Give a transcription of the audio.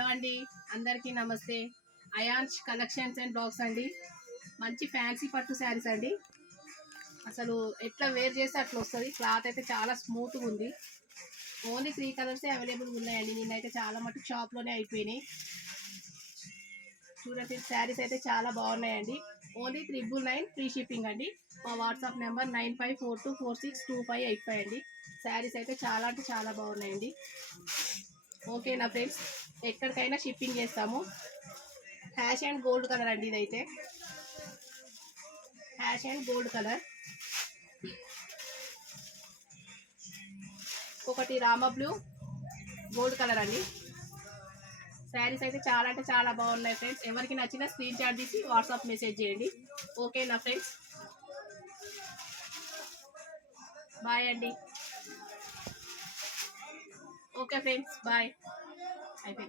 Hello అండి, అందరికీ నమస్తే. అయాన్స్ కలెక్షన్స్ అండ్ బ్లాగ్స్ అండి. మంచి ఫ్యాన్సీ పట్టు శారీస్ అండి. అసలు ఎట్లా వేర్ చేస్తే అట్లా వస్తుంది. క్లాత్ అయితే చాలా స్మూత్గా ఉంది. ఓన్లీ 3 కలర్సే అవైలబుల్గా ఉన్నాయండి. నిన్నైతే చాలా మటుకు షాప్లోనే అయిపోయినాయి. చూడండి, శారీస్ అయితే చాలా బాగున్నాయండి. ఓన్లీ 999 ఫ్రీ షిప్పింగ్ అండి. మా వాట్సాప్ నెంబర్ 9542462585 అండి. శారీస్ అయితే చాలా అంటే చాలా బాగున్నాయండి. ఓకేనా ఫ్రెండ్స్, ఎక్కడికైనా షిప్పింగ్ చేస్తాము. హ్యాష్ అండ్ గోల్డ్ కలర్ అండి. ఇదైతే హ్యాష్ అండ్ గోల్డ్ కలర్. ఒకటి రామా బ్లూ గోల్డ్ కలర్ అండి. శారీస్ అయితే చాలా అంటే చాలా బాగున్నాయి ఫ్రెండ్స్. ఎవరికి నచ్చినా స్క్రీన్ షాట్ తీసి వాట్సాప్ మెసేజ్ చేయండి. ఓకేనా ఫ్రెండ్స్, బాయ్ అండి. Okay friends, bye. అయిపోయిందా?